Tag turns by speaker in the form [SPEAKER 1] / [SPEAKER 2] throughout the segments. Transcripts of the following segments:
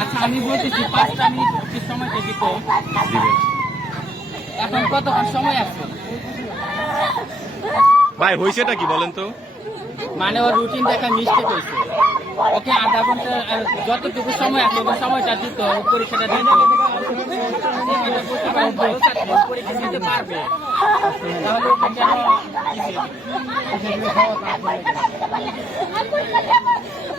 [SPEAKER 1] আচ্ছা আমি বলতেছি পাঁচটা মিনিট কি সময়টা দিতে। এখন কতক্ষণ সময় আছে?
[SPEAKER 2] ভাই হয়েছেটা কি বলেন তো?
[SPEAKER 1] মানে ওর রুটিন দেখা মিস্টেক হয়েছে ওকে আধা ঘণ্টা যতটুকু সময় আছে ওকে সময়টা দিতে পরীক্ষাটা ও পরীক্ষা দিতে পারবে তাহলে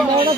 [SPEAKER 1] আপনারা